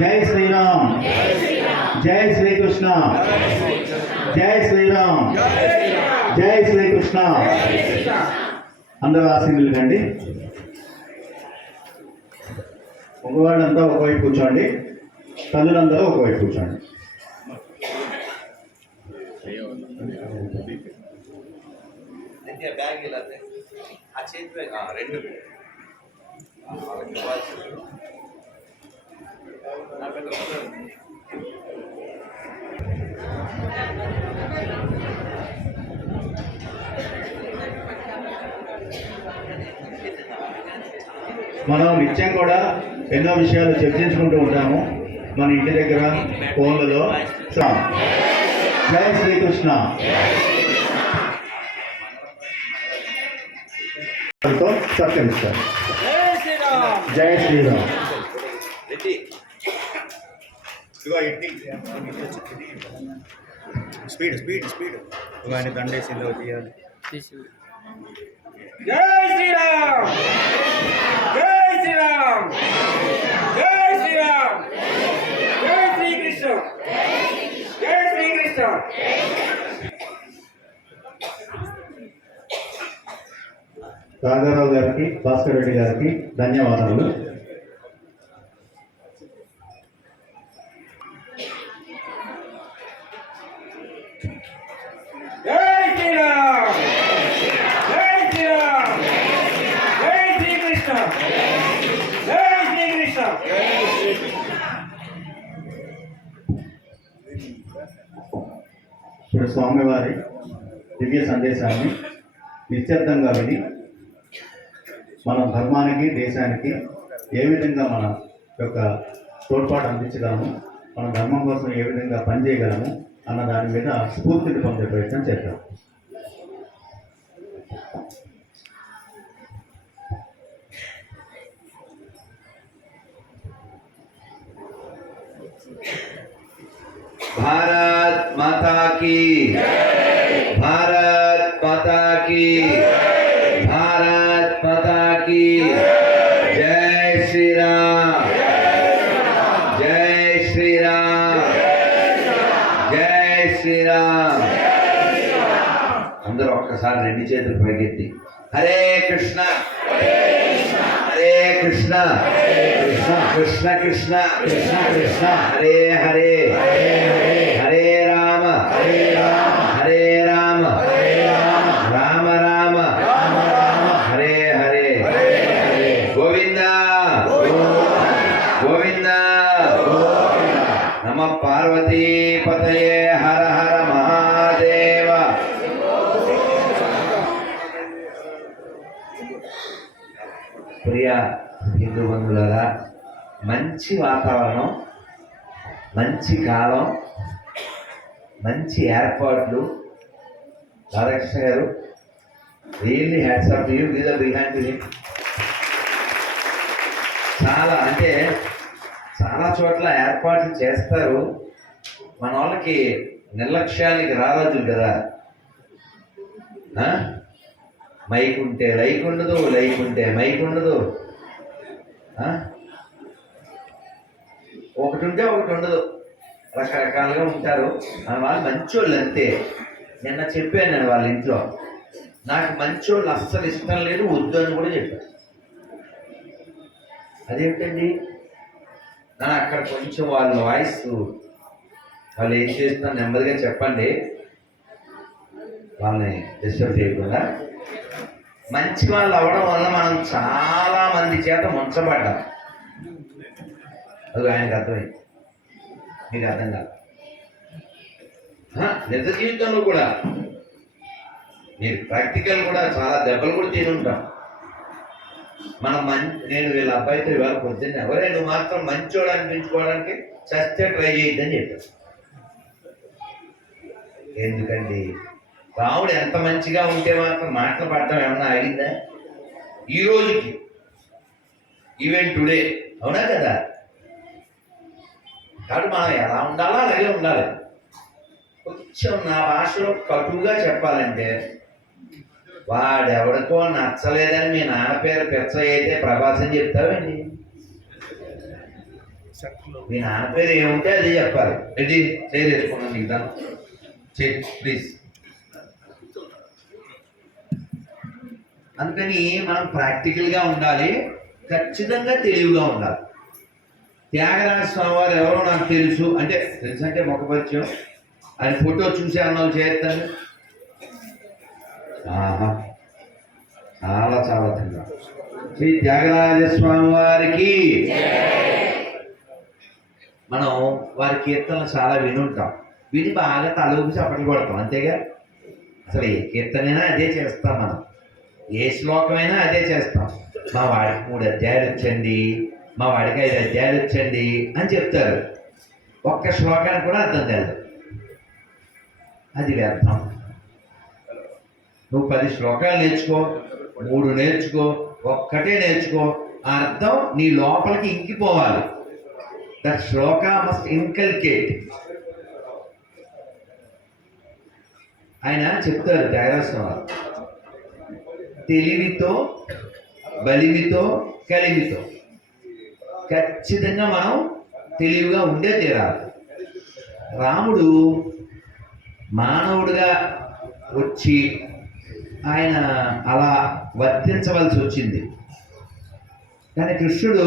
జై శ్రీరామ్, జై శ్రీకృష్ణ, జై శ్రీరామ్, జై శ్రీకృష్ణ. అందరూ ఆశీనులు కండి. మగవాళ్ళంతా ఒకవైపు కూర్చోండి, తల్లులందరూ ఒకవైపు కూర్చోండి. మనం నిత్యం కూడా ఎన్నో విషయాలు చర్చించుకుంటూ ఉంటాము మన ఇంటి దగ్గర, ఫోన్లలో. జై శ్రీకృష్ణ. సత్కరిస్తారు. జై శ్రీరామ్. స్పీడ్ స్పీడ్ స్పీడ్ ఆయన దండేసిందో తీయాలి. జై శ్రీరామ్, జై శ్రీరామ్, జై శ్రీరామ్, జై శ్రీకృష్ణ, జై శ్రీకృష్ణ. రాఘారావు గారికి, భాస్కర్ రెడ్డి గారికి ధన్యవాదాలు. జై శ్రీరామ్, జై శ్రీరామ్, జై శ్రీకృష్ణ, జై శ్రీకృష్ణ. ఇప్పుడు స్వామివారి దివ్య సందేశాన్ని నిశ్శబ్దంగా విని మన ధర్మానికి, దేశానికి ఏ విధంగా మన యొక్క తోడ్పాటు అందించగలము, మన ధర్మం కోసం ఏ విధంగా పనిచేయగలము అన్న దాని మీద స్ఫూర్తిని పొందే ప్రయత్నం చేద్దాం. भारत माता की, भारत माता की, भारत माता की. जय श्री राम, जय श्री राम, जय श्री राम. अंदर ఒక్కసారి రెండు చేతులు పైకెత్తి హరే కృష్ణ, హరే కృష్ణ, కృష్ణ కృష్ణ కృష్ణ, కృష్ణ కృష్ణ, హరే హరే, హరే రామ, హరే రామ, హరే రామ, రామ రామ, హరే హరే, గోవింద గోవింద. నమ పార్వతీ పతయే, హర హర మహాదేవ. ప్రియ హిందూ బంధువులారా, మంచి వాతావరణం, మంచి కాలం, మంచి ఏర్పాట్లు. Radhakrishna garu, really hats off to you. Give the big hand to him. చాలా చోట్ల ఏర్పాట్లు చేస్తారు. మన వాళ్ళకి నిర్లక్ష్యానికి రారాజులు కదా. మైక్ ఉంటే లైక్ ఉండదు, లైక్ ఉంటే మైక్ ఉండదు, ఒకటి ఉంటే ఒకటి ఉండదు, రకరకాలుగా ఉంటారు. మన వాళ్ళు మంచోళ్ళు అంతే. నిన్న చెప్పాను నేను వాళ్ళ ఇంట్లో, నాకు మంచోళ్ళు అస్సలు ఇష్టం లేదు, వద్దు అని కూడా చెప్పాను. అదేంటండి, నన్ను అక్కడ కొంచెం వాళ్ళ వాయిస్, వాళ్ళు ఏం చేస్తున్నారు నెమ్మదిగా చెప్పండి, వాళ్ళని డిస్టర్బ్ చేయకుండా. మంచి వాళ్ళు అవ్వడం వల్ల మనం చాలా మంది చేత ముంచబడ్డాం. అది ఆయనకు అర్థమైంది, మీకు అర్థం కాదు. నిజ జీవితంలో కూడా మీరు ప్రాక్టికల్ కూడా చాలా దెబ్బలు కూడా తిని ఉంటాం. నేను వీళ్ళ అబ్బాయితో ఇవాళ పొద్దున్న, ఎవరే నువ్వు మాత్రం మంచోడు అనిపించుకోవడానికి చస్తే ట్రై చేయొద్దని చెప్పాను. ఎందుకండి, రాముడు ఎంత మంచిగా ఉంటే మాత్రం మాటలు పడటం ఏమన్నా ఆగిందా? ఈ రోజుకి, ఈవెన్ టుడే, అవునా కదా? కాబట్టి మనం ఎలా ఉండాలో అలాగే ఉండాలి. కొంచెం నా భాషలో కటువుగా చెప్పాలంటే, వాడెవడికో నచ్చలేదని మీ నాన్న పేరు పిచ్చ అయితే ప్రభాస్ అని చెప్తావండి. మీ నాన్న పేరు ఏముంటే అదే చెప్పాలి. రెడీ చేసుకున్నాను నీకు దాన్ని ప్లీజ్. అందుకని మనం ప్రాక్టికల్గా ఉండాలి, ఖచ్చితంగా తెలివిగా ఉండాలి. త్యాగరాజ స్వామి వారు ఎవరో నాకు తెలుసు అంటే ముఖపరిచయం, ఆయన ఫోటో చూసే అన్నం చేస్తాను. చాలా చాలా ధన్యవాదాలు. శ్రీ త్యాగరాజ స్వామి వారికి మనం వారి కీర్తనలు చాలా వినుంటాం, విని బాగా తలూపి చప్పట్లు కొడతాం, అంతేగా. అసలు ఏ కీర్తనైనా అదే చేస్తాం, మనం ఏ శ్లోకమైనా అదే చేస్తాం. మా వాడికి 3 అధ్యాయాలు వచ్చండి, మా వాడికి 5 అధ్యాయాలు వచ్చండి అని చెప్తారు. ఒక్క శ్లోకానికి కూడా అర్థం కాదు, అది వ్యర్థం. నువ్వు 10 శ్లోకాలు నేర్చుకో, 3 నేర్చుకో, ఒక్కటే నేర్చుకో, ఆ అర్థం నీ లోపలికి ఇంకిపోవాలి. That shloka must inculcate. ఆయన చెప్తారు త్యాగరాజ స్వామి, తెలివితో బలిమితో కలిమితో ఖచ్చితంగా మనం తెలివిగా ఉండే తీరాలి. రాముడు మానవుడిగా వచ్చి ఆయన అలా వర్తించవలసి వచ్చింది, కానీ కృష్ణుడు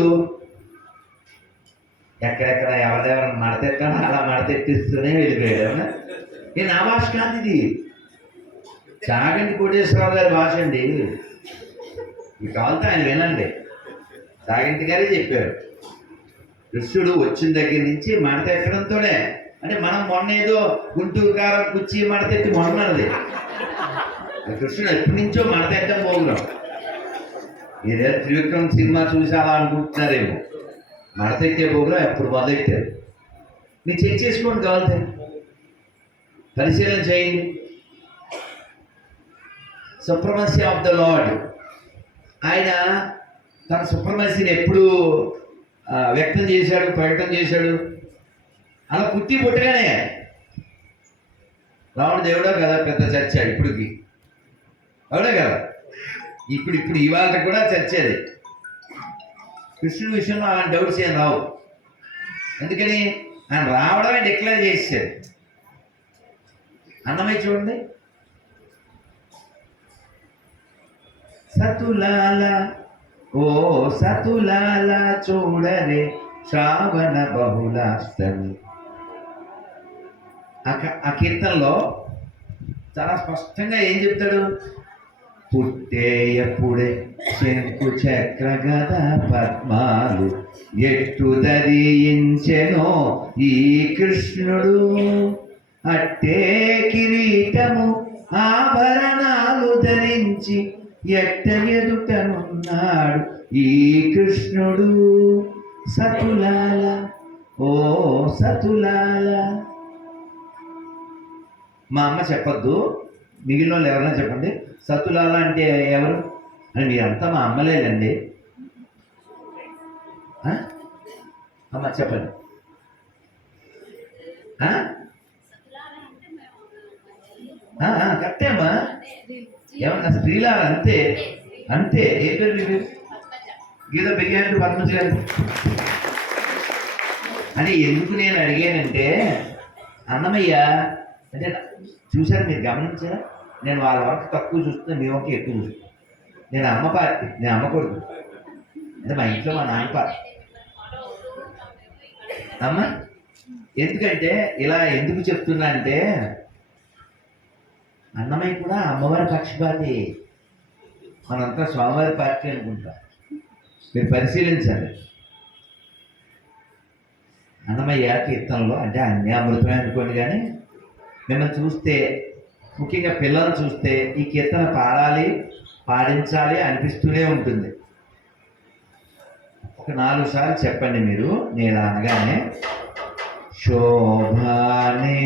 ఎక్కడెక్కడ ఎవరెవరిని మడతెట్టాడో అలా మడతెట్టిస్తూనే వెళ్ళిపోయాడు. ఈ నా భాష కాదు, ఇది చాగంటి కోటేశ్వరరావు గారి భాష అండి. ఈ కావాలంటే ఆయన వినండి, చాగంటి గారే చెప్పారు. కృష్ణుడు వచ్చిన దగ్గర నుంచి మడతెట్టడంతోనే, అంటే మనం మొన్న ఏదో గుంటూరు కారం కుర్చీ మడతెట్టి మొన్నది, కృష్ణుడు ఎప్పటి నుంచో మడతెట్టడం పోగున్నాం. మీరేదో త్రివిక్రమ్ సినిమా చూసి అలా అనుకుంటున్నారేమో, మడతెట్టే పోగులో ఎప్పుడు మొదలెట్టారు. మీరు చెక్ చేసుకోండి, కావాలంటే పరిశీలన చేయండి. సుప్రమసీ ఆఫ్ ద లార్డ్, ఆయన తన సుప్రమసీని ఎప్పుడు వ్యక్తం చేశాడు, ప్రకటన చేశాడు? అలా పుట్టి పుట్టగానే రావణ దేవుడో కదా పెద్ద చర్చ ఇప్పుడుకి, అవునా కదా? ఇప్పుడు ఇవాళ కూడా చర్చేది. కృష్ణుడి విషయంలో అలాంటి డౌట్స్ ఏం రావు, ఎందుకని ఆయన రావడమే డిక్లేర్ చేశాడు. అన్నమయ్య చూడండి, సతులాల ఓ సతులాల చూడరే శ్రావణ బహుళాష్టమి. ఆ కీర్తనలో చాలా స్పష్టంగా ఏం చెప్తాడు? పుట్టేయప్పుడే శంకు చక్ర గద పద్మాలు ఎట్టు ధరించెనో ఈ కృష్ణుడు, అట్టే కిరీటము ఆభరణాలు ధరించి ఎట్ట ఎదుటనున్నాడు ఈ కృష్ణుడు. సతులాల ఓ సతులాల. మా అమ్మ చెప్పొద్దు, మిగిలిన వాళ్ళు ఎవరైనా చెప్పండి. సతులాల అంటే ఎవరు అని మీరంతా మా అమ్మలేదండి. అమ్మ చెప్పండి. కరెక్టే అమ్మా, ఏమన్నా స్త్రీలా అంతే అంతే. ఏ పేరు మీకు? గీత పెరిగారు పద్మజ గారు అని ఎందుకు నేను అడిగానంటే, అన్నమయ్య అంటే చూశారు, మీరు గమనించారా? నేను వాళ్ళ వరకు తక్కువ చూస్తున్నా, మీ వరకు ఎక్కువ చూస్తున్నా. నేను అమ్మ పార్టీ, నేను అమ్మ కొడుకు, అంటే మా ఇంట్లో మా నాన్న పార్టీ. అమ్మ ఎందుకంటే ఇలా ఎందుకు చెప్తున్నా అంటే, అన్నమయ్య కూడా అమ్మవారి పక్షపాతి, మనంతా స్వామివారి పార్టీ అనుకుంటా. మీరు పరిశీలించండి. అన్నమయ్య కీర్తనలో అంటే అన్నీ అమృతమే అనుకోండి, కానీ మిమ్మల్ని చూస్తే, ముఖ్యంగా పిల్లలు చూస్తే ఈ కీర్తన పాడాలి, పాడించాలి అనిపిస్తూనే ఉంటుంది. ఒక 4 సార్లు చెప్పండి మీరు, నేను అనగానే. శోభానే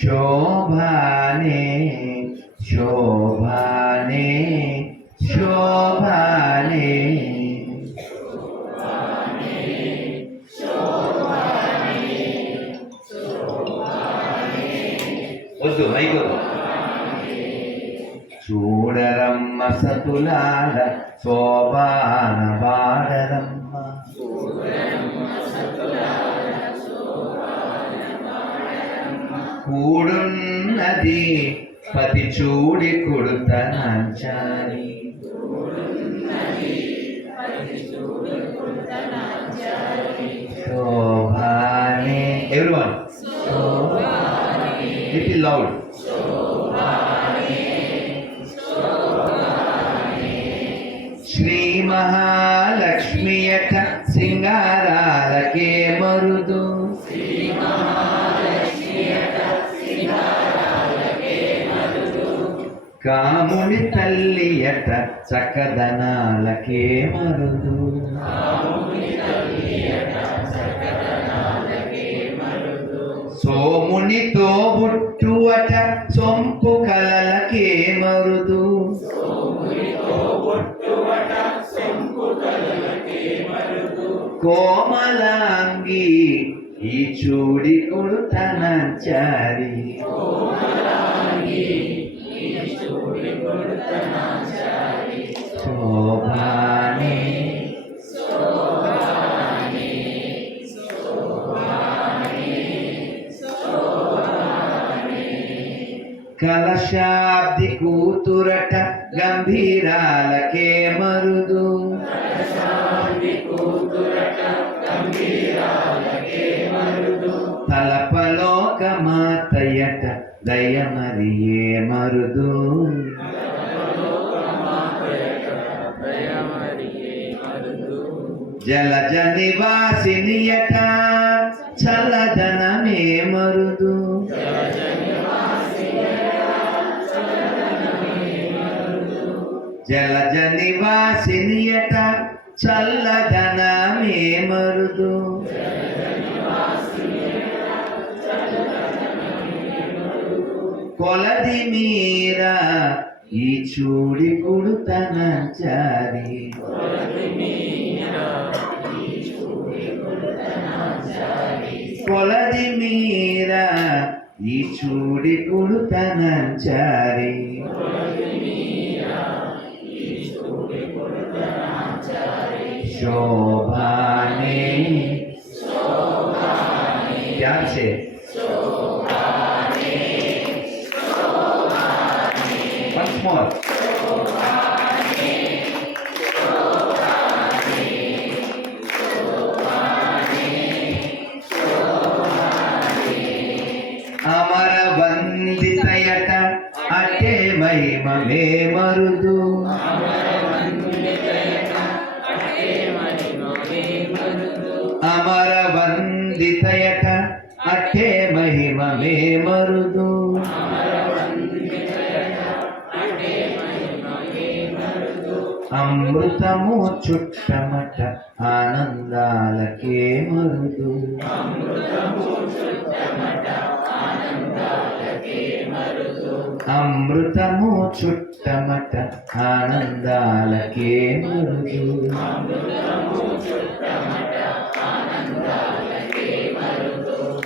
శోభానే శోభానే శోభానే. వద్దు అయిపోదు. చూడరమ్మ సతులాల శోభాన వాడరమ్మ, కూడున్నది పతి చూడి కొడుతనాచారి శోభానే everyone little loud Shri మహాలక్ష్మియట సింగారాలకే Marudu కాముని తల్లియట చక్కదనాలకే Marudu సోమునితో బుట్టువట సొంపు కలలకే Marudu కోమలాంగి ఈ చూడి కొడుతనాచారి శోభానే కలశాబ్ది కూతురట గంభీరాలకే మరుదు తలపలోక మాతయట దయమరియే మరుదు జలజ నివాసినియట చల్లదనమే మరుదు జలజ నివాసినియట చల్లదనమే మరుదు కొలది మీరా ఈ చూడి కొడుతనాచారి కొలది మీరా ఈ చూడి కొడుతనాచారి शोभाने प्यार से once more अमर वंदितयट अटे महिमे मरुदु अमर वंदितयट अठे महिमा में मरुदु अमृतमु चुट्टमट आनंदालके मरुदु अमृतमु चुट्टमट आनंदालके मरुदु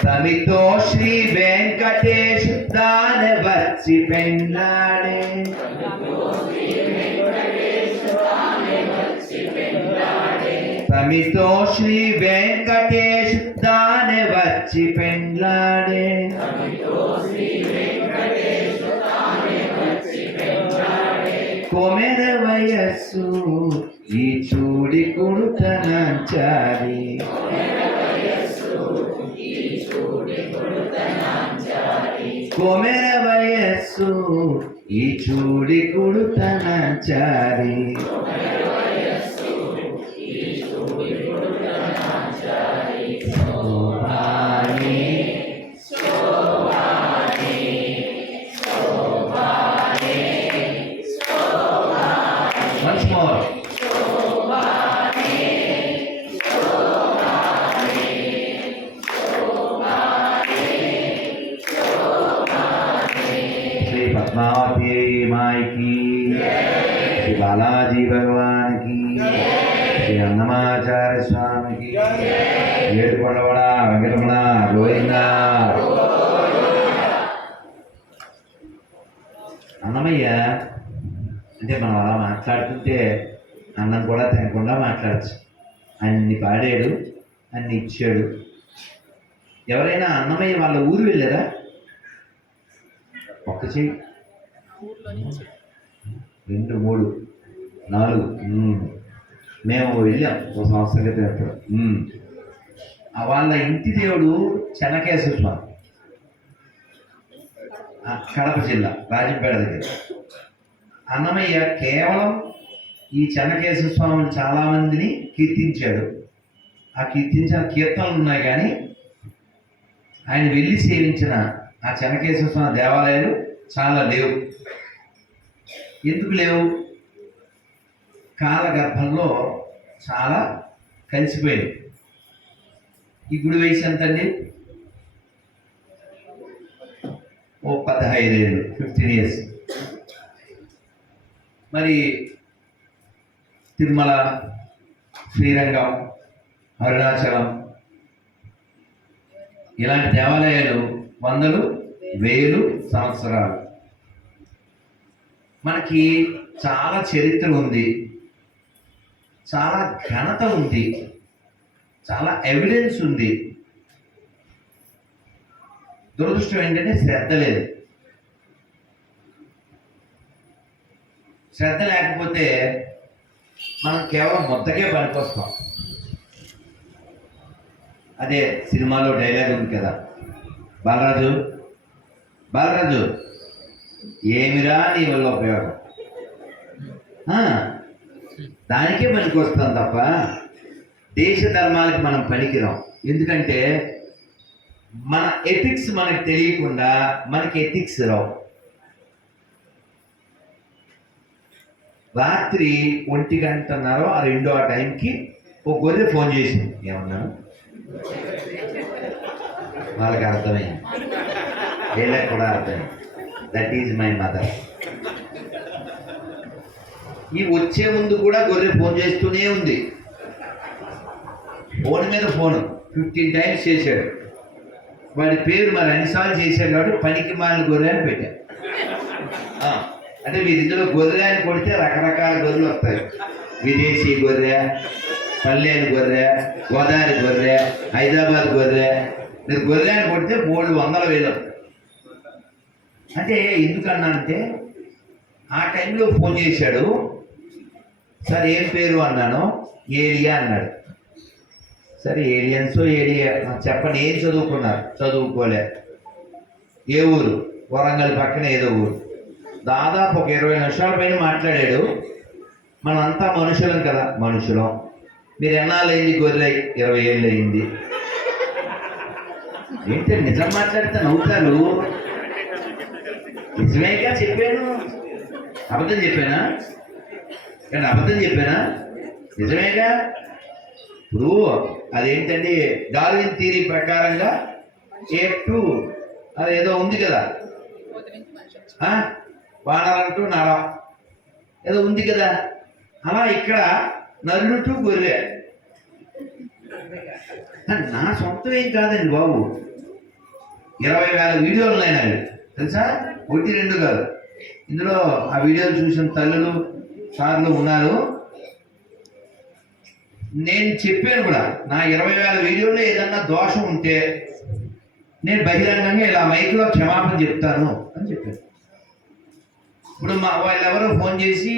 तमितो श्री वेंकटेश दान वत्सि पेन्नाडे तमितो श्री वेंकटेश दान वत्सि पेन्नाडे कोमेर वयस्सु ई चूडी कुडुतनाचारी कोमेर वयस्सु ई चूडी कुडुतनाचारी शोभाने once more श्री पद्मावती माई की श्री बालाजी भगवान की श्री अन्नमाचार्य स्वामी की ఏడుకొండవాడ వెంకటరమణ గోవిందా అన్నమయ్య అంటే మనం అలా మాట్లాడుతుంటే అన్నం కూడా తినకుండా మాట్లాడచ్చు. అన్ని పాడాడు, అన్ని ఇచ్చాడు. ఎవరైనా అన్నమయ్య వాళ్ళ ఊరు వెళ్ళారా? ఒక్క చెయ్యి, 2, 3, 4. మేము వెళ్ళాం ఒక సంవత్సరం క్రితం ఎప్పుడు. వాళ్ళ ఇంటి దేవుడు చెన్నకేశ్వర స్వామి, కడప జిల్లా రాజంపేట దగ్గర. అన్నమయ్య కేవలం ఈ చెన్నకేశ్వర స్వామిని చాలామందిని కీర్తించాడు. ఆ కీర్తించిన కీర్తనలు ఉన్నాయి, కానీ ఆయన వెళ్ళి సేవించిన ఆ చెన్నకేశ్వర స్వామి దేవాలయాలు చాలా లేవు. ఎందుకు లేవు? కాలగర్భంలో చాలా కలిసిపోయాయి. ఈ గుడి వయసు ఎంతండి? ఓ 15 ఏళ్ళు, 15 years. మరి తిరుమల, శ్రీరంగం, అరుణాచలం ఇలాంటి దేవాలయాలు 100, 1000 సంవత్సరాలు. మనకి చాలా చరిత్ర ఉంది, చాలా ఘనత ఉంది, చాలా ఎవిడెన్స్ ఉంది. దురదృష్టం ఏంటంటే శ్రద్ధ లేదు. శ్రద్ధ లేకపోతే మనం కేవలం మొత్తకే పనికొస్తాం. అదే సినిమాలో డైలాగ్ ఉంది కదా, బాలరాజు ఏమిరా నీ వల్ల ఉపయోగం, దానికే పనికొస్తాం తప్ప దేశ ధర్మాలకి మనం పనికిరాం. ఎందుకంటే మన ఎథిక్స్ మనకు తెలియకుండా మనకి ఎథిక్స్ రావు. రాత్రి 1:30 ఆ 2 ఆ టైంకి ఒక గొర్రె ఫోన్ చేసింది. ఏమన్నాను వాళ్ళకి అర్థమైంది, వీళ్ళకి కూడా అర్థమైంది. That is my mother. ఈ వచ్చే ముందు కూడా గొర్రె ఫోన్ చేస్తూనే ఉంది. ఫోన్ మీద ఫోన్ 15 times చేశాడు. వాడి పేరు మరి అన్నిసార్లు చేశాడు కాబట్టి పనికి మాలిన గొర్రె అని పెట్టాడు. అంటే వీరిందులో గొర్రె అని కొడితే రకరకాల గొర్రెలు వస్తాయి. విదేశీ గొర్రె, పల్లెని గొర్రె, గోదావరి గొర్రె, హైదరాబాద్ గొర్రె. మీరు గొర్రె అని కొడితే 300,000. అంటే ఎందుకన్నా అంటే ఆ టైంలో ఫోన్ చేశాడు. సార్ ఏం పేరు అన్నాను. ఏలియా అన్నాడు. సరే ఏలియన్స్ ఏలియా చెప్పండి, ఏం చదువుకున్నారు? చదువుకోలే. ఏ ఊరు? వరంగల్ పక్కన ఏదో ఊరు. దాదాపు ఒక 20 నిమిషాల పైన మాట్లాడాడు. మనం అంతా మనుషులం కదా, మనుషులం. మీరు ఎన్నాళ్ళైంది గొర్రె? 20 ఏళ్ళు అయింది. ఏంటి నిజం మాట్లాడితే నవ్వుతారు. నిజమేగా చెప్పాను, అబద్ధం చెప్పానా? కానీ అబద్ధం చెప్పానా? నిజమేగా. ఇప్పుడు అదేంటండి, డార్విన్ థియరీ ప్రకారంగా A2 అదేదో ఉంది కదా, వానరంటూ నరం ఏదో ఉంది కదా. అలా ఇక్కడ నరుడు టు గొర్రె. నా సొంతం ఏం కాదండి బాబు. 20,000 వీడియోలు ఉన్నాయి నాకు తెలుసా, 1, 2 కాదు. ఇందులో ఆ వీడియోలు చూసిన తల్లులు సార్లు ఉన్నారు. నేను చెప్పాను కూడా, నా 20,000 వీడియోలో ఏదన్నా దోషం ఉంటే నేను బహిరంగంగా ఇలా మైక్లో క్షమాపణ చెప్తాను అని చెప్పాను. ఇప్పుడు మా వాళ్ళెవరో ఫోన్ చేసి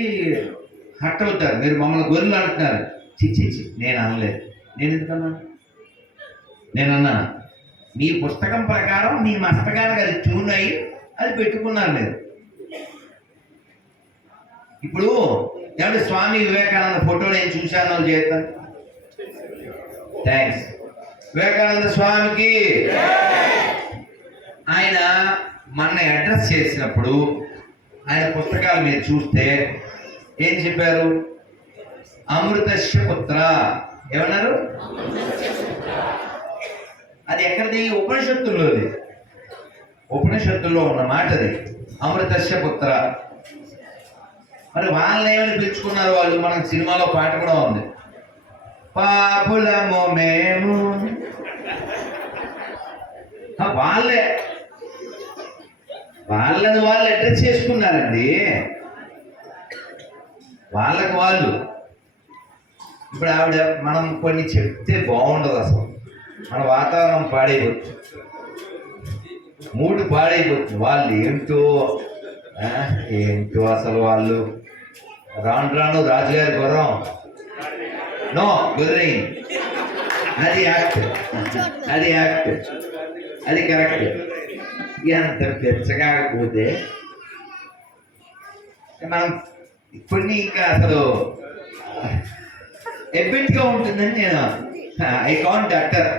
హట్ అవుతారు, మీరు మమ్మల్ని గొర్రెలు అంటున్నారు. చిచ్చి నేను అనలేదు. నేను ఎందుకన్నాను? నేను అన్నాను మీ పుస్తకం ప్రకారం మీ మస్తకానికి అది ట్యూన్ అయ్యి అది పెట్టుకున్నారు మీరు. ఇప్పుడు ఏమంటే స్వామి వివేకానంద ఫోటో నేను చూశాను చేస్తాను. థ్యాంక్స్ వివేకానంద స్వామికి. ఆయన మన అడ్రస్ చేసినప్పుడు ఆయన పుస్తకాలు మీరు చూస్తే ఏం చెప్పారు? అమృతస్య పుత్ర. ఏమన్నారు? అది ఎక్కడిది? ఉపనిషత్తుల్లోది. ఉపనిషత్తుల్లో ఉన్న మాట అది, అమృతస్య పుత్ర. మరి వాళ్ళని ఏమని పిలుచుకున్నారు వాళ్ళు? మనకు సినిమాలో పాట కూడా ఉంది, పాపులము మేము. వాళ్ళని వాళ్ళు అడ్రస్ చేసుకున్నారండి, వాళ్ళకి వాళ్ళు. ఇప్పుడు ఆవిడ మనం కొన్ని చెప్తే బాగుండదు, అసలు మన వాతావరణం పాడైపోతుంది. మూడు పాడైపోతుంది. వాళ్ళు ఏంటో ఆ, ఏంటో అసలు వాళ్ళు రాను రాను రాజుగారి గుర్రం నో గుర్రైంది. అది యాక్ట్, అది యాక్ట్, అది కరెక్ట్. ఎంత పెంచకపోతే మనం కొన్ని ఇంకా అసలు ఎబ్బెట్గా ఉంటుందని నేను ఐ కాంట్ డాక్టర్.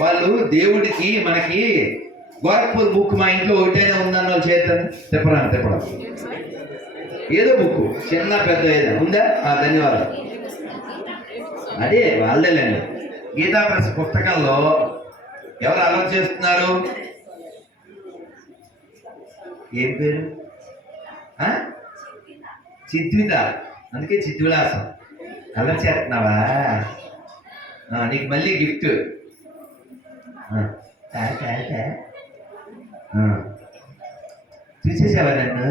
వాళ్ళు దేవుడికి మనకి గోరఖ్పూర్ బుక్ మా ఇంట్లో ఒకటైనా ఉందన్న వాళ్ళు చేద్దాం చెప్పరా ఏదో బుక్ చిన్న పెద్ద ఏదైనా ఉందా? ధన్యవాదాలు. అదే వాళ్ళేలేండి. గీతా ప్రెస్ పుస్తకంలో ఎవరు అలర్ట్ చేస్తున్నారు? ఏం పేరు? చిద్విత. అందుకే చిద్విలాసం. అలర్ట్ చేస్తున్నావా? నీకు మళ్ళీ గిఫ్ట్. చూసేసావా నన్ను?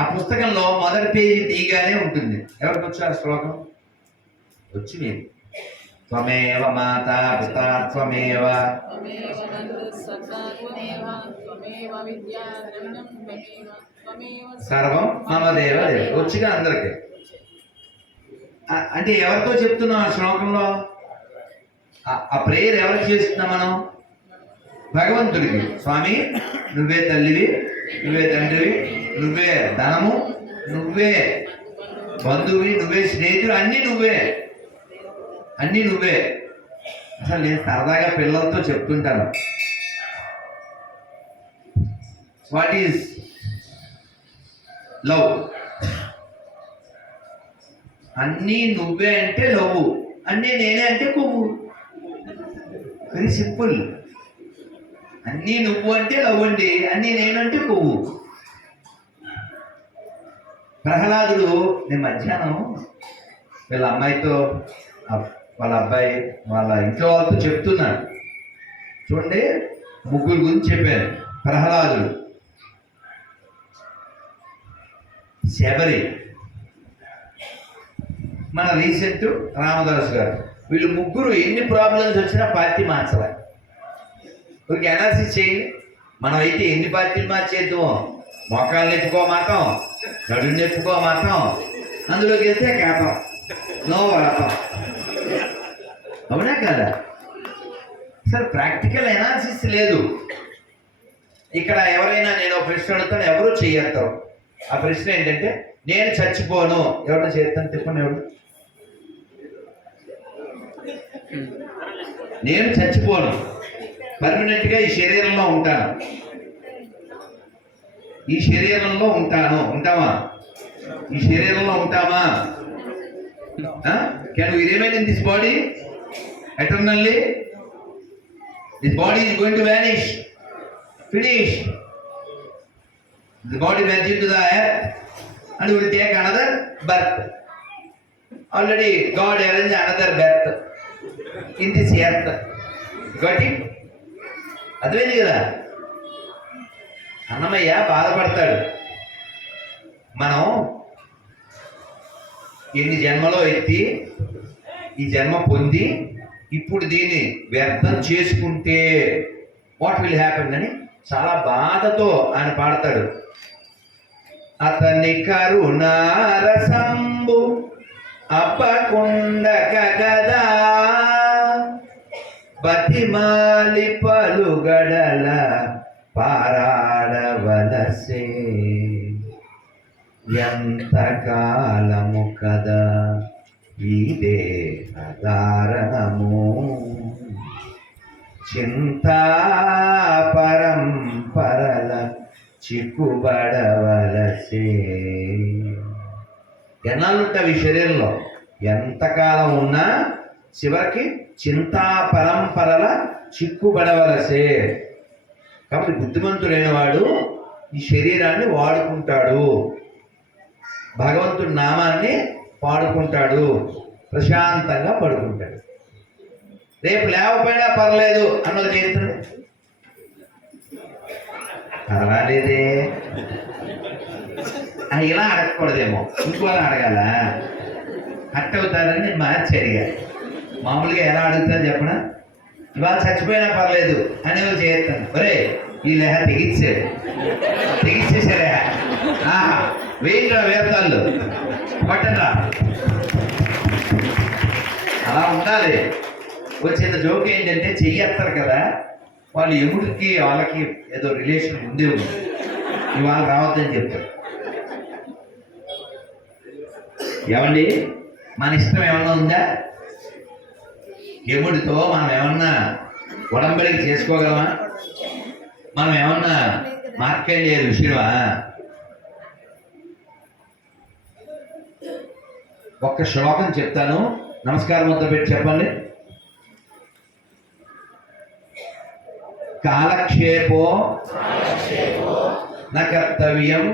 ఆ పుస్తకంలో మొదటి పేజీ తీయగానే ఉంటుంది. ఎవరికి వచ్చి ఆ శ్లోకం వచ్చి మీరు త్వమేవ మాతా పితా త్వమేవ సర్వం మమ దేవ దేవ వచ్చిగా అందరికి. అంటే ఎవరితో చెప్తున్నాం ఆ శ్లోకంలో? ఆ ప్రేయర్ ఎవరికి చేస్తున్నాం మనం? భగవంతుడికి. స్వామి నువ్వే తల్లివి, నువ్వే తండ్రివి, నువ్వే ధనము, నువ్వే బంధువి, నువ్వే స్నేహితుడు, అన్నీ నువ్వే, అన్నీ నువ్వే. అసలు నేను సరదాగా పిల్లలతో చెప్తుంటాను, వాట్ ఈజ్ లవ్? అన్నీ నువ్వే అంటే లవ్, అన్నీ నేనే అంటే కొవ్వు. Very simple. అన్నీ నువ్వు అంటే లవ్ అండి, అన్నీ నేనంటే కొవ్వు. ప్రహ్లాదుడు, నేను మధ్యాహ్నం వీళ్ళ అమ్మాయితో వాళ్ళ అబ్బాయి వాళ్ళ ఇంట్లో వాళ్ళతో చెప్తున్నాడు. చూడండి, ముగ్గురు గురించి చెప్పాను. ప్రహ్లాదుడు, శబరి, మన రీసెంట్ రామదాస్ గారు. వీళ్ళు ముగ్గురు ఎన్ని ప్రాబ్లమ్స్ వచ్చినా పార్టీ మార్చలే. ఒక అనాలిసిస్ చేయండి. మనం అయితే ఎన్ని పార్టీలు మార్చేద్దాం? మోకాలు నెప్పుకో మాటం, నడుము నెప్పుకో మాటం, అందులోకి వెళ్తే కేతం, నో వ్రతం. అవునా కదా? సార్ ప్రాక్టికల్ అనాలిసిస్ లేదు ఇక్కడ. ఎవరైనా నేను ఒక ప్రశ్న అడుగుతాను, ఎవరు చేయొత్తారు. ఆ ప్రశ్న ఏంటంటే, నేను చచ్చిపోను, ఎవరిని చేస్తాను చెప్పండి. ఎవరు? నేను చచ్చిపోను, పర్మనెంట్గా ఈ శరీరంలో ఉంటాను, ఈ శరీరంలో ఉంటాను. ఉంటామా? ఈ శరీరంలో ఉంటామా? Can we remain in this body eternally? This body is going to vanish, finish. The body went into the earth and will take another birth. Already God arranged another birth in this earth. Got it? అర్థమైంది కదా? అన్నమయ్య బాధపడతాడు. మనం ఎన్ని జన్మలో ఎత్తి ఈ జన్మ పొంది ఇప్పుడు దీన్ని వ్యర్థం చేసుకుంటే వాట్ విల్ హ్యాపెన్ అని చాలా బాధతో ఆయన పాడతాడు. అతని కరుణారసంబు అప్పకుండక గదా బతిమాలి పలుగడల పారాడవలసే ఎంత కాలము కదా ఇదే అదారణము చింతా పరంపరల చిక్కుబడవలసే. ఎన్నాళ్ళుంటావు ఈ శరీరంలో? ఎంతకాలం ఉన్నా చివరికి చింతా పరంపరల చిక్కుబడవలసే. కాబట్టి బుద్ధిమంతుడైన వాడు ఈ శరీరాన్ని వాడుకుంటాడు, భగవంతుడి నామాన్ని పాడుకుంటాడు, ప్రశాంతంగా పడుకుంటాడు. రేపు లేకపోయినా పర్లేదు అన్నది చేస్తాడు. పర్వాలేదే ఇలా అడగకూడదేమో, ఇంకోలా అడగాల. అట్టవుతారని నేను మార్చి అడిగా. మామూలుగా ఎలా అడుగుతాను చెప్పనా, ఇవాళ చచ్చిపోయినా పర్లేదు అని వాళ్ళు చేస్తాను. ఒరే ఈ లేహ తెగిచ్చేసారా వేయండిరా వేస్తాళ్ళు పట్టండ్రా. అలా ఉండాలి. వచ్చిన జోక్ ఏంటంటే చెయ్యేస్తారు కదా, వాళ్ళు ఎముడికి వాళ్ళకి ఏదో రిలేషన్ ఉంది, ఇవాళ రావద్దని చెప్తారు. ఏమండి మన ఇష్టం ఏమన్నా ఉందా? యముడితో మనం ఏమన్నా ఉడంబడికి చేసుకోగలమా? మనం ఏమన్నా మార్కండేయ ఋషివా? ఒక్క శ్లోకం చెప్తాను, నమస్కారం ముద్ర పెట్టి చెప్పండి. కాలక్షేపో న కర్తవ్యం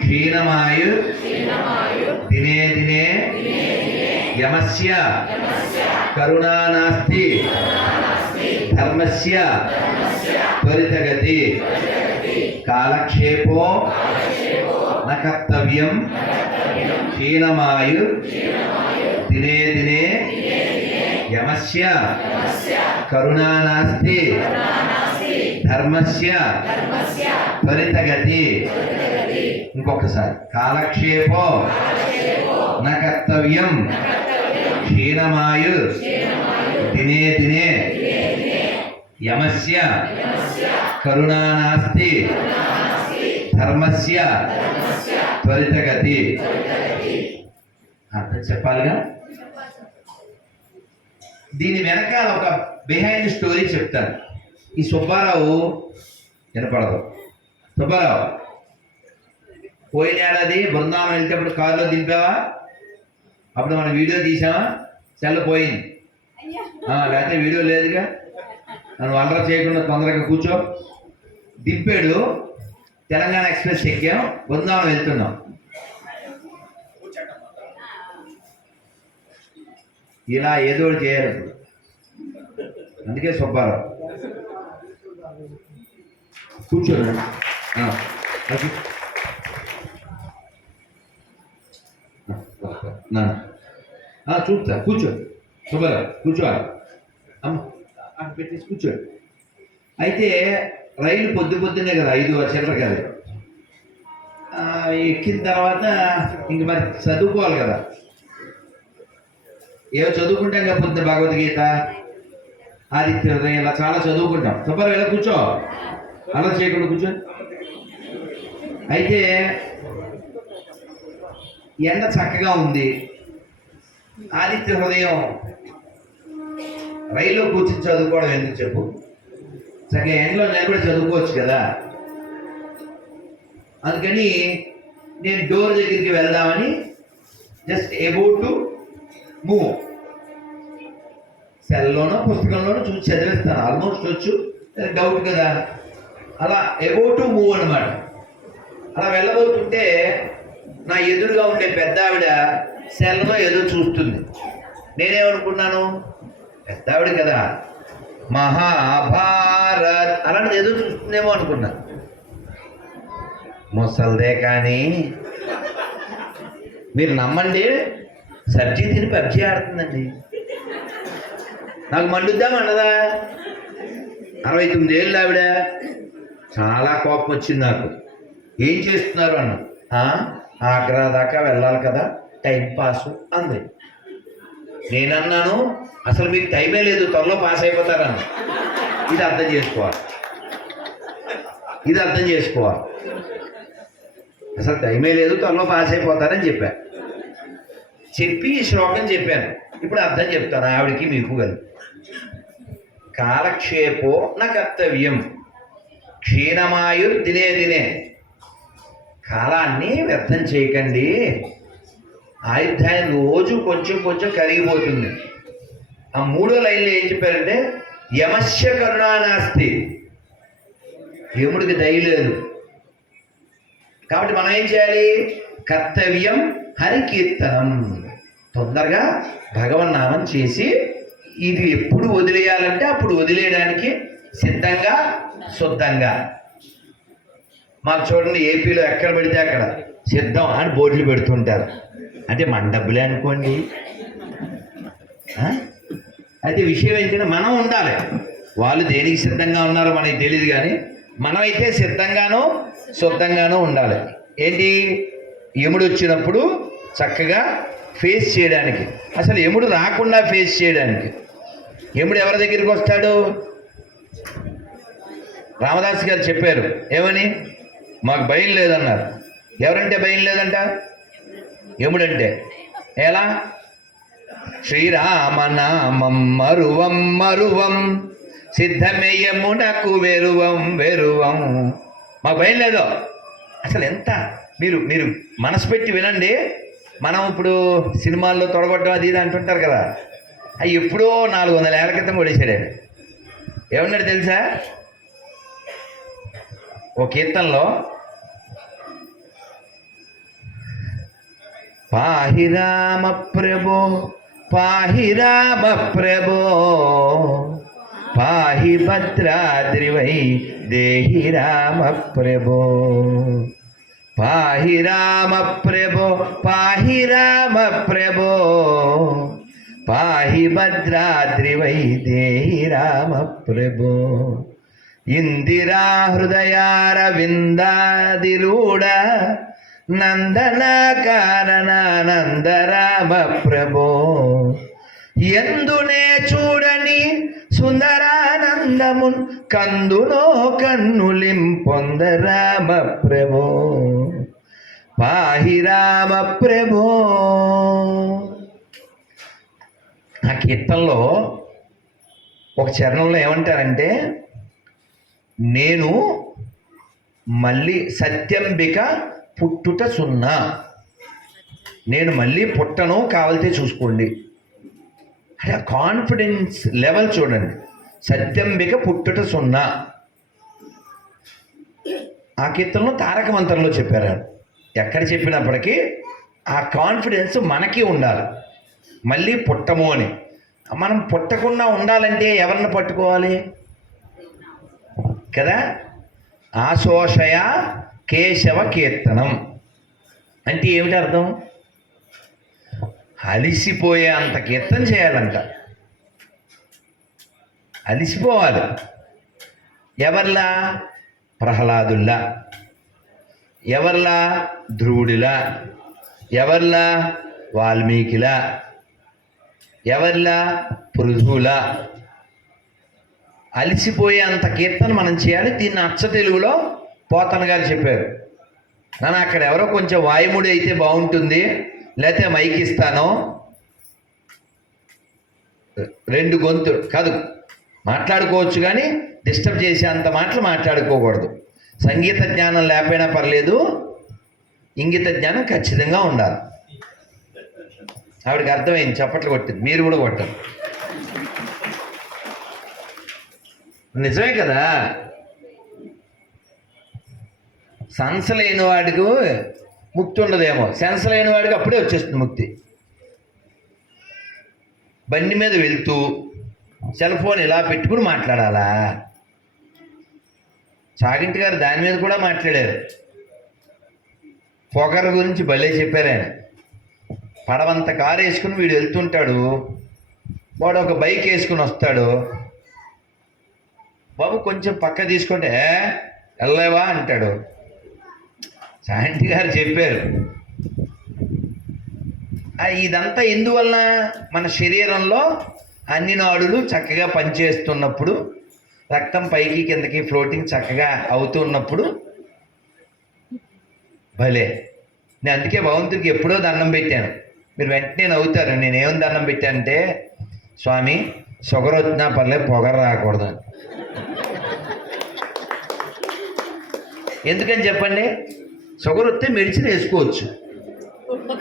క్షీణమాయు దినే దినే యమస్య కరుణా నాస్తి ధర్మస్య త్వరితగతి. కాలక్షేపో న కర్తవ్యం క్షీణమాయు దినే దినే యమస్య కరుణా నాస్తి ధర్మస్య త్వరితగతి. ఇంకొకసారి, కాలక్షేపో న కర్తవ్యం క్షీణమాయు దినే దినే యమస్య కరుణా నాస్తి ధర్మస్య త్వరితగతి. అర్థం చెప్పాలిగా. దీని వెనకాల ఒక బిహైండ్ స్టోరీ చెప్తాను. ఈ సుబ్బారావు వినపడదు. సుబ్బారావు పోయిన ఏడాది బృందావనం వెళ్తేప్పుడు కారులో దింపావా? అప్పుడు మనం వీడియో తీసామా? సెల్ పోయింది. లేకపోతే వీడియో లేదుగా. నన్ను అల్లరి చేయకుండా తొందరగా కూర్చో. దింపాడు, తెలంగాణ ఎక్స్ప్రెస్ ఎక్కాం, బృందావనం వెళ్తున్నాం. ఇలా ఏదో ఒకటి చేయాలి. అందుకే సుబ్బారావు కూర్చోండి. చూస్తా, కూర్చో సుబ్బారావు, కూర్చోవాలి. అమ్మ పెట్టేసి కూర్చోండి. అయితే రైలు పొద్దున్నే కదా, 5 చిల్లర కదా. ఎక్కిన తర్వాత ఇంక మరి చదువుకోవాలి కదా. ఏవో చదువుకుంటాం కదా, పొద్దున్న భగవద్గీత, ఆదిత్య హృదయం, ఇలా చాలా చదువుకుంటాం. సుబ్బారావు ఇలా కూర్చో, అలా చేయకుండా కూర్చో. అయితే ఎండ చక్కగా ఉంది. ఆదిత్య హృదయం రైల్లో కూర్చొని చదువుకోవడం ఎందుకు చెప్పు? చక్కగా ఎండలో నిలబడి చదువుకోవచ్చు కదా. అందుకని నేను డోర్ దగ్గరికి వెళ్దామని జస్ట్ అబౌట్ టు మూవ్. సెల్లోనో పుస్తకంలోనో చూసి చదివేస్తాను, ఆల్మోస్ట్ వచ్చు, డౌట్ కదా. అలా అబౌట్ టు మూవ్ అనమాట. అలా వెళ్ళబోతుంటే నా ఎదురుగా ఉండే పెద్ద ఆవిడ సెల్లో ఏదో చూస్తుంది. నేనేమనుకున్నాను, పెద్ద ఆవిడ కదా, మహాభారత్ అలాంటిది ఏదో చూస్తుందేమో అనుకున్నా. ముసల్దే కానీ మీరు నమ్మండి, సబ్జీ తిని పబ్జీ ఆడుతుందండి. నాకు మండుద్దా మండదా? 69 ఏళ్ళు ఆవిడ. చాలా కోపం వచ్చింది నాకు. ఏం చేస్తున్నారు అన్న. ఆగ్రా దాకా వెళ్ళాలి కదా, టైం పాస్ అంది. నేనన్నాను, అసలు మీకు టైమే లేదు, త్వరలో పాస్ అయిపోతారన్న. ఇది అర్థం చేసుకోవాలి, ఇది అర్థం చేసుకోవాలి. అసలు టైమే లేదు, త్వరలో పాస్ అయిపోతారని చెప్పాను. చెప్పి ఈ శ్లోకం చెప్పాను. ఇప్పుడు అర్థం చెప్తాను ఆవిడికి మీకు కలిపి. కాలక్షేపో న కర్తవ్యం క్షీణమాయు దినే దినే. కాలాన్ని వ్యర్థం చేయకండి. ఆయుర్దాయం రోజు కొంచెం కొంచెం కరిగిపోతుంది. ఆ 3వ లైన్లో ఏం చెప్పారంటే, యమస్య కరుణా నాస్తి. యముడికి దయ లేదు. కాబట్టి మనం ఏం చేయాలి? కర్తవ్యం హరికీర్తనం. తొందరగా భగవన్నామం చేసి ఇది ఎప్పుడు వదిలేయాలంటే అప్పుడు వదిలేయడానికి సిద్ధంగా శుద్ధంగా. మాకు చూడండి, ఏపీలో ఎక్కడ పెడితే అక్కడ సిద్ధం అని బోర్డులు పెడుతుంటారు. అంటే మన డబ్బులే అనుకోండి. ఆ? అయితే విషయం ఏంటంటే మనం ఉండాలి. వాళ్ళు దేనికి సిద్ధంగా ఉన్నారో మనకి తెలియదు, కానీ మనమైతే సిద్ధంగానూ శుద్ధంగానూ ఉండాలి. ఏంటి? యముడు వచ్చినప్పుడు చక్కగా ఫేస్ చేయడానికి, అసలు యముడు రాకుండా ఫేస్ చేయడానికి. యముడు ఎవరి దగ్గరికి వస్తాడు? రామదాస్ గారు చెప్పారు ఏమని? మాకు భయం లేదన్నారు. ఎవరంటే భయం లేదంట? యముడంటే. ఎలా? శ్రీరామనామం మరువం మరువం సిద్ధమేయమునకు వెరువం వెరువం. మాకు భయం లేదు. అసలు ఎంత మీరు మీరు మనసు పెట్టి వినండి. మనం ఇప్పుడు సినిమాల్లో తొడగొట్టడం అది ఇది అంటుంటారు కదా, అవి ఎప్పుడో 400 ఏళ్ల క్రితం కొడేశాడు. ఏమన్నాడు తెలుసా? ఓ కీర్తనలో పాహి రామ ప్రభో పాహి రామ ప్రభో పాహి భద్రాద్రివై దేహి రామ ప్రభో పాహి రామ ప్రభో పాహి రామ ప్రభో పాహి భద్రాద్రివై దేహి రామ ప్రభో ఇందిరా హృదయారవిందాదిరూఢ నందన కారణానంద రామ ప్రభో ఎందునే చూడని సుందరానందమున్ కందునో కన్నులింపొంద రామ ప్రభో పాహి రామ ప్రభో. ఆ కీర్తనలో ఒక చరణంలో ఏమంటారంటే, నేను మళ్ళీ సత్యంబిక పుట్టుట సున్నా, నేను మళ్ళీ పుట్టను, కావాలితే చూసుకోండి. అంటే ఆ కాన్ఫిడెన్స్ లెవెల్ చూడండి. సత్యంబిక పుట్టుట సున్నా. ఆ కీర్తనలో తారక మంత్రంలో చెప్పారు. ఎక్కడ చెప్పినప్పటికీ ఆ కాన్ఫిడెన్స్ మనకి ఉండాలి, మళ్ళీ పుట్టము అని. మనం పుట్టకుండా ఉండాలంటే ఎవరిని పట్టుకోవాలి కదా? ఆశోషయ కేశవ కీర్తనం అంటే ఏమిటి అర్థం? అలిసిపోయే అంత కీర్తన చేయాలంట. అలిసిపోవాలి. ఎవర్లా? ప్రహ్లాదుల్లా, ఎవర్లా? ధ్రువుడిలా, ఎవర్లా? వాల్మీకిలా, ఎవర్లా? పృథులా. అలిసిపోయే అంత కీర్తన మనం చేయాలి. దీన్ని అచ్చ తెలుగులో పోతన గారు చెప్పారు. నన్ను అక్కడ ఎవరో కొంచెం వాయుముడి అయితే బాగుంటుంది, లేకపోతే మైక్ ఇస్తాను, 2 గొంతులు కాదు మాట్లాడుకోవచ్చు, కానీ డిస్టర్బ్ చేసే అంత మాటలు మాట్లాడుకోకూడదు. సంగీత జ్ఞానం లేకపోయినా పర్లేదు, ఇంగిత జ్ఞానం ఖచ్చితంగా ఉండాలి. ఆవిడకి అర్థమైంది, చప్పట్లు కొట్టింది, మీరు కూడా కొట్టరు. నిజమే కదా? సెన్స్ లేని వాడికి ముక్తి ఉండదేమో, సెన్స్ లేని వాడికి అప్పుడే వచ్చేస్తుంది ముక్తి. బండి మీద వెళ్తూ సెల్ ఫోన్ ఇలా పెట్టుకుని మాట్లాడాలా? చాగింటి గారు దాని మీద కూడా మాట్లాడారు. పొగరు గురించి భలే చెప్పారు ఆయన. పడవంత కారు వేసుకుని వీడు వెళ్తుంటాడు, వాడు ఒక బైక్ వేసుకుని వస్తాడు. బాబు కొంచెం పక్క తీసుకుంటే వెళ్ళలేవా అంటాడు. శాంతి గారు చెప్పారు. ఇదంతా ఎందువలన? మన శరీరంలో అన్ని నాడులు చక్కగా పనిచేస్తున్నప్పుడు, రక్తం పైకి కిందకి ఫ్లోటింగ్ చక్కగా అవుతున్నప్పుడు భలే. నేను అందుకే భగవంతుడికి ఎప్పుడో దండం పెట్టాను. మీరు వెంటనే నవ్వుతారు. నేనేం దండం పెట్టానంటే, స్వామి షుగర్ వచ్చినా పర్లేదు, పొగరు రాకూడదు. ఎందుకని చెప్పండి? షుగర్ వస్తే మెడిసిన్ వేసుకోవచ్చు,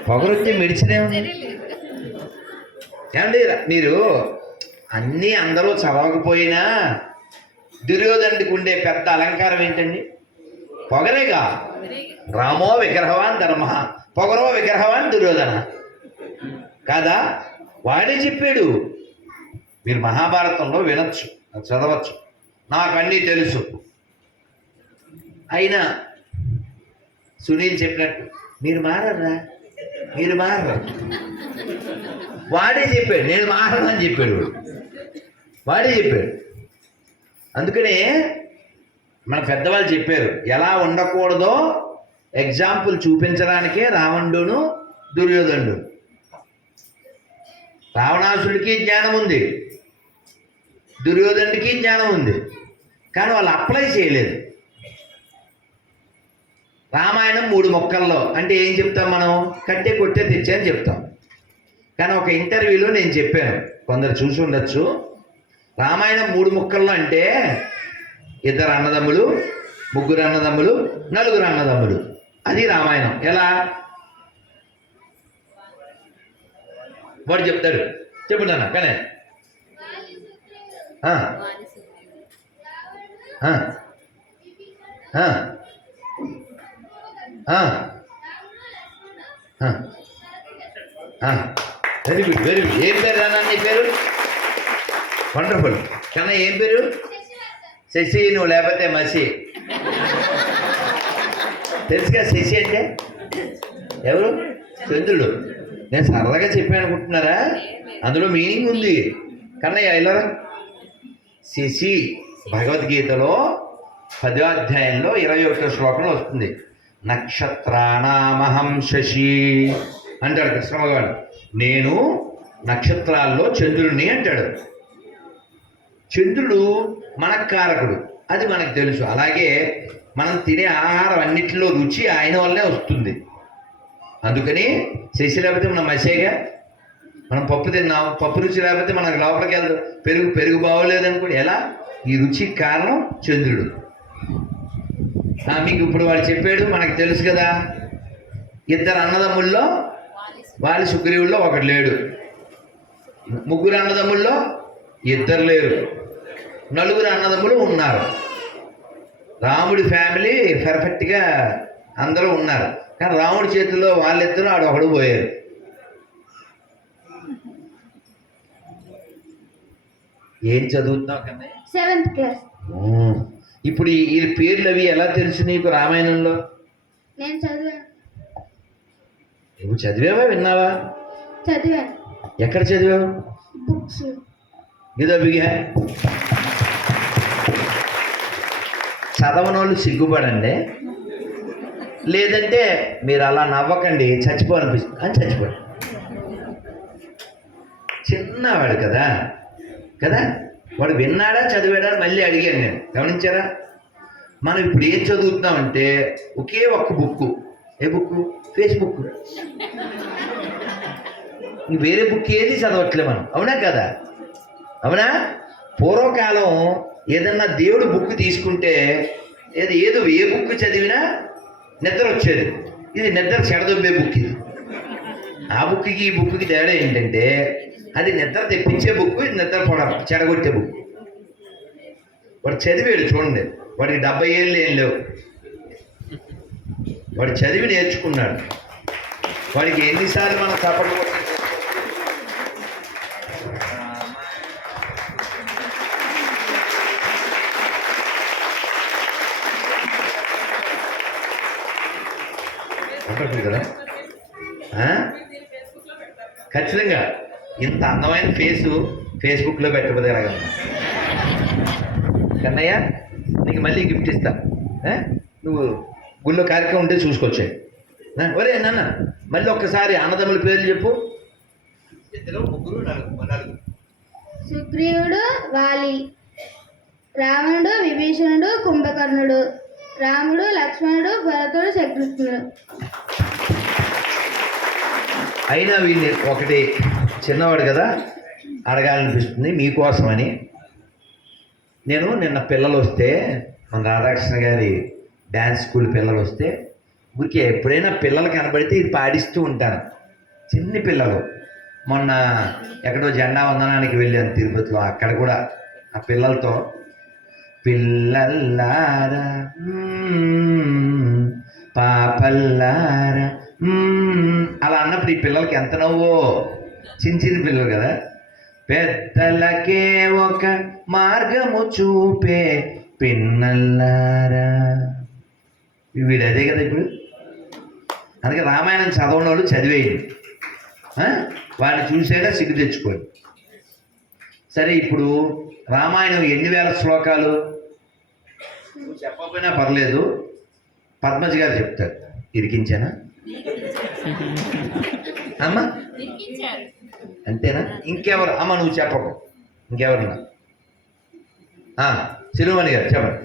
పొగరు వస్తే మెడిసిన్ ఏముంది? ఏమండి మీరు అన్నీ అందరూ చదవకపోయినా దుర్యోధనుడికి ఉండే పెద్ద అలంకారం ఏంటండి? పొగరేగా. రామో విగ్రహవాన్ ధర్మ, పొగరో విగ్రహవాన్ దుర్యోధన కాదా? వాడే చెప్పాడు. మీరు మహాభారతంలో వినొచ్చు, చదవచ్చు, నాకు అన్నీ తెలుసు. అయినా సునీల్ చెప్పినట్టు మీరు మారరా, మీరు మారరా. వాడే చెప్పాడు, నేను మారనని చెప్పాడు. వాడే చెప్పాడు. అందుకనే మన పెద్దవాళ్ళు చెప్పారు, ఎలా ఉండకూడదో ఎగ్జాంపుల్ చూపించడానికే రావణుడును దుర్యోధనుడు. రావణాసుడికి జ్ఞానం ఉంది, దుర్యోధనుడికి జ్ఞానం ఉంది, కానీ వాళ్ళు అప్లై చేయలేదు. రామాయణం 3 ముక్కల్లో అంటే ఏం చెప్తాం మనం? కట్టే కొట్టే తెచ్చా అని చెప్తాం. కానీ ఒక ఇంటర్వ్యూలో నేను చెప్పాను, కొందరు చూసి ఉండొచ్చు, రామాయణం 3 ముక్కల్లో అంటే 2 అన్నదమ్ములు, 3 అన్నదమ్ములు, 4 అన్నదమ్ములు, అది రామాయణం. ఎలా? వాడు చెప్తాడు, చెప్పున్నాను కానీ వెరీ గుడ్, వెరీ గుడ్. ఏం పేరు అన్నా నీ పేరు? వండర్ఫుల్. కన్నా ఏం పేరు? శశి. నువ్వు లేకపోతే మసి. తెలుసుగా శశి అంటే ఎవరు? చంద్రుడు. నేను సరదాగా చెప్పాను అనుకుంటున్నారా? అందులో మీనింగ్ ఉంది. కన్నయ్య ఇలా శశి భగవద్గీతలో 10వ అధ్యాయంలో 21వ శ్లోకంలో వస్తుంది. నక్షత్రాణామహం శశి అంటాడు కృష్ణ భగవాన్. నేను నక్షత్రాల్లో చంద్రుడిని అంటాడు. చంద్రుడు మనకు కారకుడు, అది మనకు తెలుసు. అలాగే మనం తినే ఆహారం అన్నిటిలో రుచి ఆయన వల్లే వస్తుంది. అందుకని శశి లేకపోతే మనం మసేగా. మనం పప్పు తిన్నాం, పప్పు రుచి లేకపోతే మనకు లోపలికి వెళ్దాం. పెరుగు బాగోలేదనుకోండి. ఎలా? ఈ రుచికి కారణం చంద్రుడు. మీకు ఇప్పుడు వాడు చెప్పాడు, మనకు తెలుసు కదా. 2 అన్నదమ్ముల్లో వాలి సుగ్రీవుల్లో ఒకడు లేడు, 3 అన్నదమ్ముల్లో 2 లేరు, 4 అన్నదమ్ములు ఉన్నారు. రాముడి ఫ్యామిలీ పర్ఫెక్ట్గా అందరూ ఉన్నారు. కానీ రాముడి చేతిలో వాళ్ళిద్దరూ ఆడొకడు పోయారు. ఏం చదువుతున్నావు కన్నా? 7th class. ఇప్పుడు ఈ పేర్లు అవి ఎలా తెలుసు నీకు రామాయణంలో? నేను చదివాను. నువ్వు చదివావా, విన్నావా? చదివాను. ఎక్కడ చదివావు? బుక్స్. ఇదో బిగా చదవనోళ్ళు సిగ్గుపడండి, లేదంటే మీరు అలా నవ్వకండి, చచ్చిపోవాలనిపిస్తుంది అని చచ్చిపోయాడు. చిన్నవాడు కదా కదా వాడు విన్నాడా చదివాడా అని మళ్ళీ అడిగాను నేను. గమనించారా? మనం ఇప్పుడు ఏం చదువుతున్నామంటే ఒకే ఒక్క బుక్. ఏ బుక్? ఫేస్బుక్. వేరే బుక్ ఏది చదవట్లే మనం. అవునా కదా? అవునా? పూర్వకాలం ఏదన్నా దేవుడు బుక్ తీసుకుంటే ఏదో ఏ బుక్ చదివినా నిద్ర వచ్చేది. ఇది నిద్ర చెడదొబ్బే బుక్. ఇది ఆ బుక్కి ఈ బుక్కి తేడా ఏంటంటే అది నిద్ర తెప్పించే బుక్, ఇది నిద్ర చెడగొట్టే బుక్. వాడు చదివాడు చూడండి, వాడికి 70 ఏళ్ళు ఏం లేవు. వాడు చదివి నేర్చుకున్నాడు. వాడికి ఎన్నిసార్లు మనం చప్పట్లు కదా. ఖచ్చితంగా ఇంత అందమైన ఫేస్బుక్లో పెట్టకపోతే ఎలాగా? కన్నయ్య నీకు మళ్ళీ గిఫ్ట్ ఇస్తా. నువ్వు గుళ్ళో కార్యక్రమం ఉంటే చూసుకొచ్చాయి. ఒరే నాన్న మళ్ళీ ఒక్కసారి అన్నదమ్ముల పేర్లు చెప్పు. 2, 3, 4. సుగ్రీవుడు, వాలి, రావణుడు, విభీషణుడు, కుంభకర్ణుడు, రాముడు, లక్ష్మణుడు, భరతుడు, శత్రుఘ్నుడు. అయినా వీళ్ళు ఒకటి చిన్నవాడు కదా అడగాలనిపిస్తుంది మీకోసమని. నేను నిన్న పిల్లలు వస్తే, మన రాధాకృష్ణ గారి డ్యాన్స్ స్కూల్ పిల్లలు వస్తే ఊరికే ఎప్పుడైనా పిల్లలు కనబడితే ఇది పాడిస్తూ ఉంటాను. చిన్ని పిల్లలు. మొన్న ఎక్కడో జెండా వందనానికి వెళ్ళాను తిరుపతిలో. అక్కడ కూడా ఆ పిల్లలతో పిల్లల్లారా పాపల్లారా అలా అన్నప్పుడు ఈ పిల్లలకి ఎంత నవ్వో. చిన్న పిల్లలు కదా. పెద్దలకే ఒక మార్గము చూపే పిన్నల్లారా. వీడు అదే కదా ఇప్పుడు. అందుకే రామాయణం చదవని వాళ్ళు చదివేయండి. వాడిని చూసైనా సిగ్గు తెచ్చుకోండి. సరే, ఇప్పుడు రామాయణం ఎన్ని వేల శ్లోకాలు? నువ్వు చెప్పకపోయినా పర్లేదు, పద్మజ గారు చెప్తారు. ఇరికించానా అమ్మా? అంతేనా? ఇంకెవరు? అమ్మ నువ్వు చెప్పకు, ఇంకెవరన్నా? శిరుమణి గారు చెప్పండి.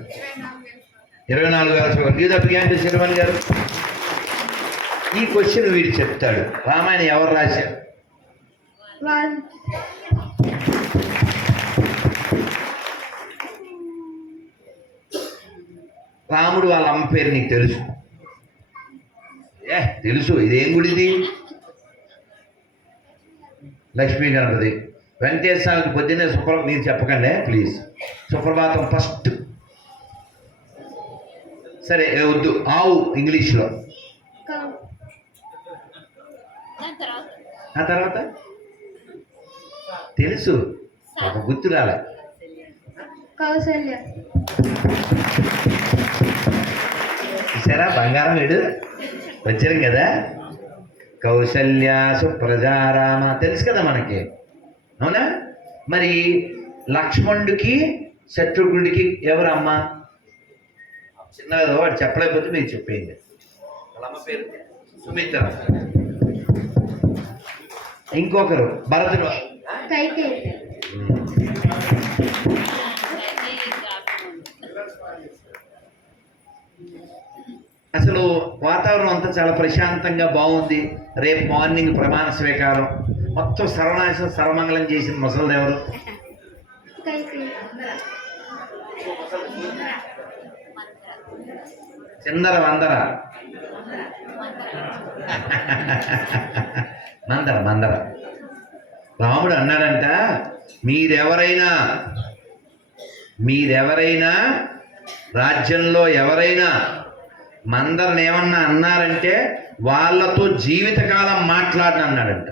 24,000 శ్లోకాలు. గీత ఏంటి శిరుమణి గారు? ఈ క్వశ్చన్ వీడు చెప్తాడు. రామాయణం ఎవరు రాశారు? వాళ్ళు రాముడు వాళ్ళ అమ్మ పేరు నీకు తెలుసు? తెలుసు. ఇదేం గుడిది? లక్ష్మీ గణపతి. వెంకటేశ్వర స్వామికి పొద్దున్నే మీరు చెప్పకండి ప్లీజ్. Suprabhatam first. సరే వద్దు, ఆవు ఇంగ్లీష్లో. ఆ తర్వాత తెలుసు, ఒక గుర్తు రాలే. కౌసల్య. చూసారా బంగారం వీడు వచ్చారు కదా. కౌసల్య సుప్రజారామ తెలుసు కదా మనకి, అవునా? మరి లక్ష్మణుడికి శత్రుఘ్నుడికి ఎవరు అమ్మ? చిన్నగా వాడు చెప్పలేకపోతే మీరు చెప్పేయండి. వాళ్ళ అమ్మ పేరు సుమిత్ర. ఇంకొకరు భరతుడు. కైకేయి. అసలు వాతావరణం అంతా చాలా ప్రశాంతంగా బాగుంది. రేపు మార్నింగ్ ప్రమాణ స్వీకారం. మొత్తం సర్వనాశం సర్వమంగళం చేసిన ముసలిది ఎవరు? కైకేయి. చిందర వందర మందర. రాముడు అన్నాడంట, మీరెవరైనా రాజ్యంలో ఎవరైనా మందరని ఏమన్నా అన్నారంటే వాళ్ళతో జీవితకాలం మాట్లాడను అన్నాడంట.